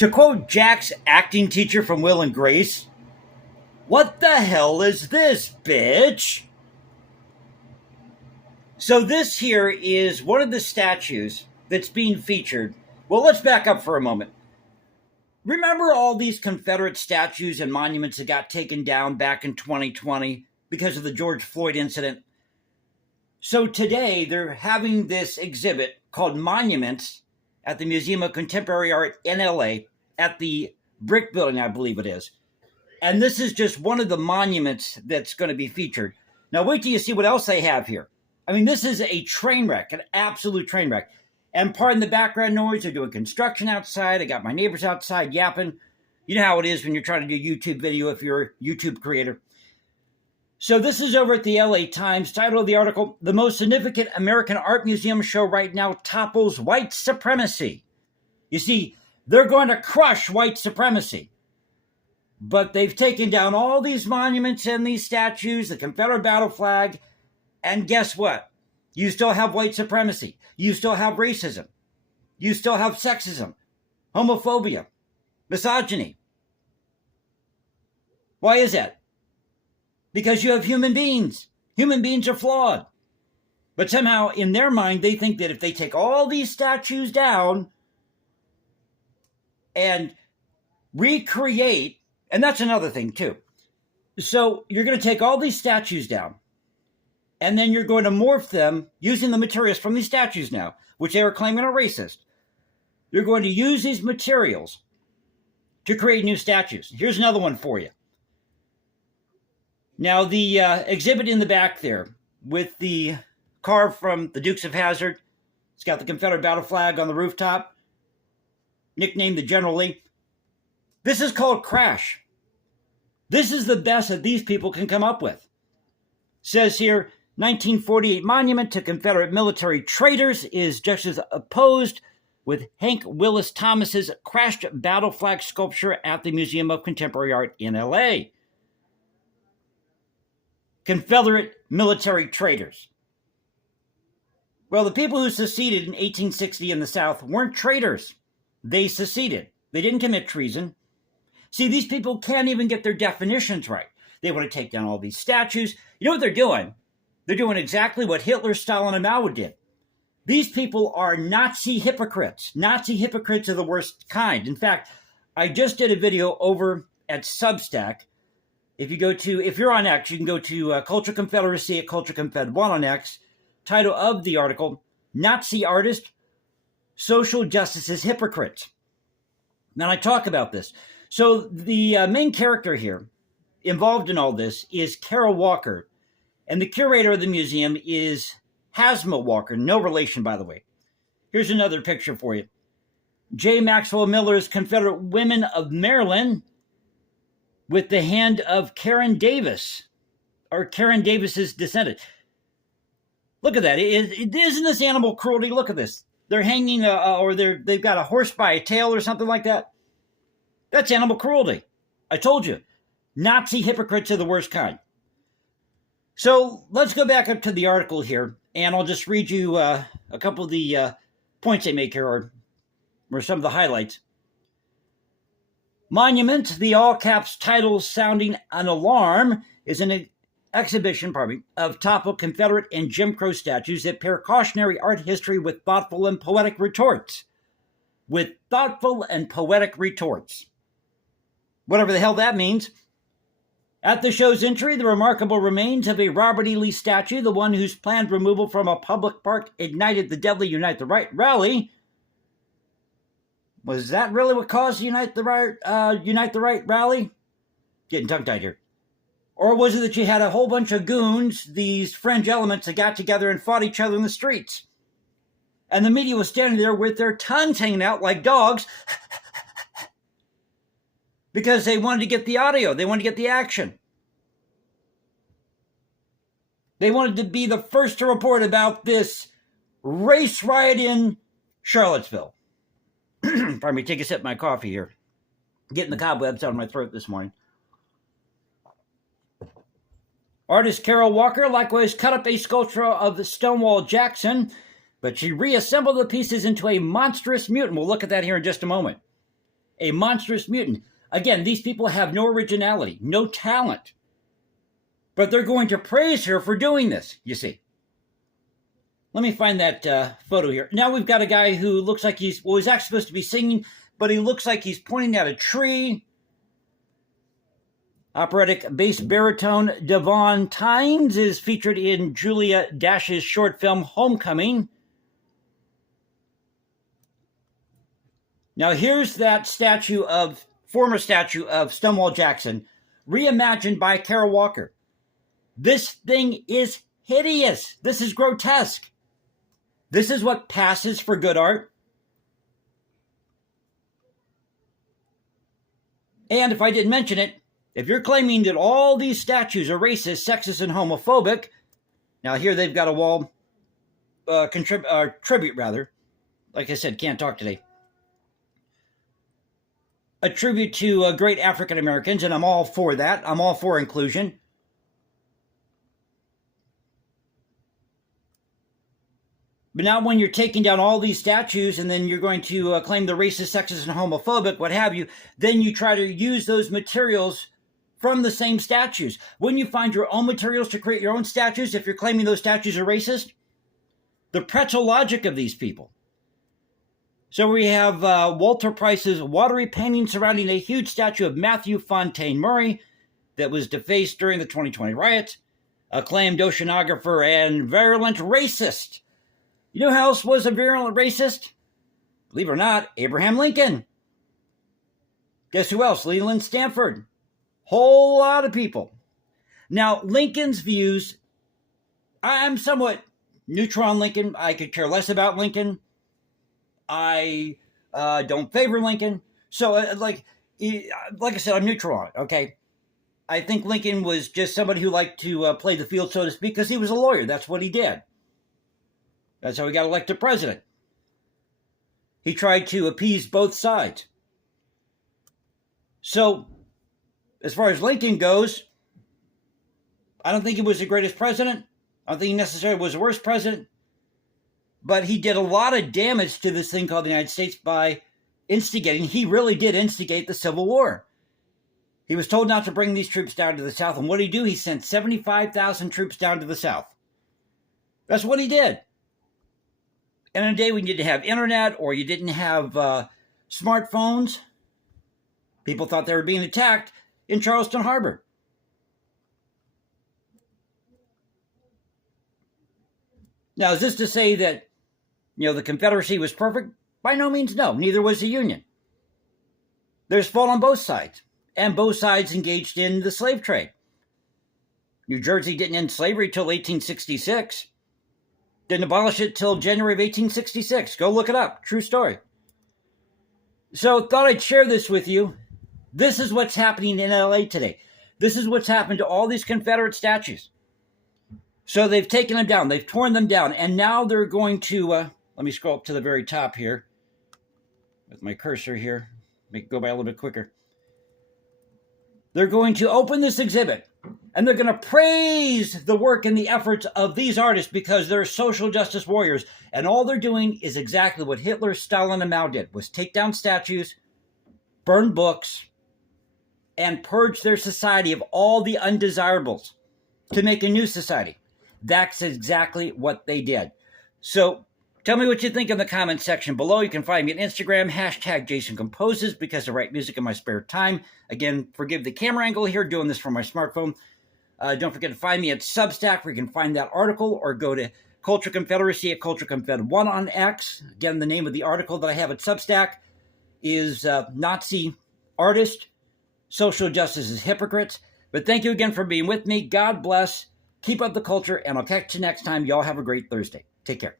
To quote Jack's acting teacher from Will and Grace, "What the hell is this, bitch?" So this here is one of the statues that's being featured. Well, let's back up for a moment. Remember all these Confederate statues and monuments that got taken down back in 2020 because of the George Floyd incident? So today they're having this exhibit called Monuments at the Museum of Contemporary Art in LA at the Brick Building, I believe it is. And this is just one of the monuments that's going to be featured. Now wait till you see what else they have here. I mean, this is a train wreck, an absolute train wreck. And pardon the background noise, they're doing construction outside. I got my neighbors outside yapping. You know how it is when you're trying to do YouTube video if you're a YouTube creator. So this is over at the LA Times. Title of the article, "The most significant American art museum show right now topples white supremacy." You see, they're going to crush white supremacy. But they've taken down all these monuments and these statues, the Confederate battle flag, and guess what? You still have white supremacy. You still have racism. You still have sexism, homophobia, misogyny. Why is that? Because you have human beings. Human beings are flawed. But somehow, in their mind, they think that if they take all these statues down and recreate, and that's another thing too. So you're going to take all these statues down, and then you're going to morph them using the materials from these statues now, which they were claiming are racist. You're going to use these materials to create new statues. Here's another one for you. Now, the exhibit in the back there with the carve from the Dukes of Hazzard, it's got the Confederate battle flag on the rooftop, nicknamed the General Lee. This is called Crash. This is the best that these people can come up with. Says here, 1948 monument to Confederate military traitors is juxtaposed with Hank Willis Thomas's crashed battle flag sculpture at the Museum of Contemporary Art in LA. Confederate military traitors. Well, the people who seceded in 1860 in the South weren't traitors. They seceded. They didn't commit treason. See, these people can't even get their definitions right. They want to take down all these statues. You know what they're doing? They're doing exactly what Hitler, Stalin, and Mao did. These people are Nazi hypocrites. Nazi hypocrites of the worst kind. In fact, I just did a video over at Substack. If you're on X, you can go to Culture Confederacy at Culture Confed 1 on X. Title of the article, "Nazi Artist, Social Justice's Hypocrites." Now I talk about this. So the main character here involved in all this is Carol Walker. And the curator of the museum is Hasma Walker. No relation, by the way. Here's another picture for you. J. Maxwell Miller's Confederate Women of Maryland with the hand of Karen Davis, or Karen Davis's descendant. Look at that. Isn't this animal cruelty? Look at this. They're hanging, they've got a horse by a tail or something like that. That's animal cruelty. I told you. Nazi hypocrites of the worst kind. So let's go back up to the article here, and I'll just read you a couple of the points they make here, or some of the highlights. Monument, the all-caps title sounding an alarm, is an exhibition, of toppled Confederate and Jim Crow statues that pair cautionary art history with thoughtful and poetic retorts. Whatever the hell that means. At the show's entry, the remarkable remains of a Robert E. Lee statue, the one whose planned removal from a public park ignited the deadly Unite the Right rally. Was that really what caused the Unite the Right rally? Getting tongue-tied here. Or was it that you had a whole bunch of goons, these fringe elements that got together and fought each other in the streets? And the media was standing there with their tongues hanging out like dogs because they wanted to get the audio. They wanted to get the action. They wanted to be the first to report about this race riot in Charlottesville. Pardon me, take a sip of my coffee here. Getting the cobwebs out of my throat this morning. Artist Carol Walker likewise cut up a sculpture of Stonewall Jackson, but she reassembled the pieces into a monstrous mutant. We'll look at that here in just a moment. a monstrous mutant. Again, these people have no originality, no talent. But they're going to praise her for doing this, you see. Let me find that photo here. Now we've got a guy who looks like he's actually supposed to be singing, but he looks like he's pointing at a tree. Operatic bass baritone Devon Tynes is featured in Julia Dash's short film Homecoming. Now here's that former statue of Stonewall Jackson, reimagined by Carol Walker. This thing is hideous. This is grotesque. This is what passes for good art. And if I didn't mention it, if you're claiming that all these statues are racist, sexist, and homophobic, now here they've got a wall, tribute rather. Like I said, can't talk today. A tribute to great African Americans, and I'm all for that. I'm all for inclusion. But now when you're taking down all these statues and then you're going to claim the racist, sexist, and homophobic, what have you, then you try to use those materials from the same statues. When you find your own materials to create your own statues, if you're claiming those statues are racist, the pretzel logic of these people. So we have Walter Price's watery painting surrounding a huge statue of Matthew Fontaine Murray that was defaced during the 2020 riots, acclaimed oceanographer and virulent racist. You know who else was a virulent racist? Believe it or not, Abraham Lincoln. Guess who else? Leland Stanford. Whole lot of people. Now, Lincoln's views, I'm somewhat neutral on Lincoln. I could care less about Lincoln. I don't favor Lincoln. So, like I said, I'm neutral on it, okay? I think Lincoln was just somebody who liked to play the field, so to speak, because he was a lawyer. That's what he did. That's how he got elected president. He tried to appease both sides. So, as far as Lincoln goes, I don't think he was the greatest president. I don't think he necessarily was the worst president. But he did a lot of damage to this thing called the United States by instigating. He really did instigate the Civil War. He was told not to bring these troops down to the South. And what did he do? He sent 75,000 troops down to the South. That's what he did. And in a day when you didn't have internet or you didn't have smartphones, people thought they were being attacked in Charleston Harbor. Now, is this to say that, the Confederacy was perfect? By no means, no. Neither was the Union. There's fault on both sides, and both sides engaged in the slave trade. New Jersey didn't end slavery till 1866. Didn't abolish it till January of 1866. Go look it up. True story. So, thought I'd share this with you. This is what's happening in LA today. This is what's happened to all these Confederate statues. So they've taken them down. They've torn them down. And now they're going to, let me scroll up to the very top here with my cursor here. Make it go by a little bit quicker. They're going to open this exhibit. And they're going to praise the work and the efforts of these artists because they're social justice warriors. And all they're doing is exactly what Hitler, Stalin, and Mao did, was take down statues, burn books, and purge their society of all the undesirables to make a new society. That's exactly what they did. So tell me what you think in the comments section below. You can find me on Instagram, #JasonComposes, because I write music in my spare time. Again, forgive the camera angle here, doing this from my smartphone. Don't forget to find me at Substack, where you can find that article, or go to Culture Confederacy at CultureConfed1 on X. Again, the name of the article that I have at Substack is Nazi Artist, Social Justice is Hypocrites. But thank you again for being with me. God bless. Keep up the culture, and I'll catch you next time. Y'all have a great Thursday. Take care.